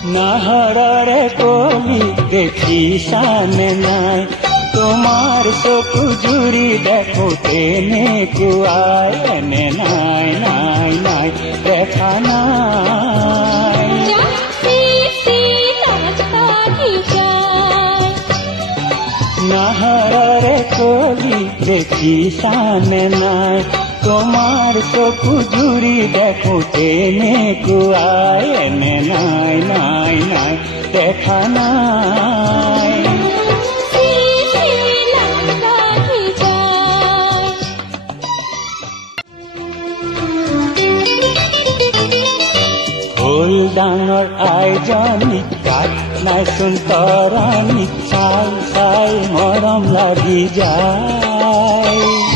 নাহৰৰে কলি দেখিছানে নাই তোমাৰ চকু জুৰি দেখো তেনেকুৱাই এনে নাই নাই নাই দেখা নাই নাহৰৰে কলি দেখিছানে নাই তোমাৰ চকু জুৰি দেখো তেনেকুৱাই এনে নাই নাই নাই দেখা নাই হ'ল ডাঙৰ আইজনী কাক নাইচোন তৰাণী চাই চাই মৰম লাগি যায়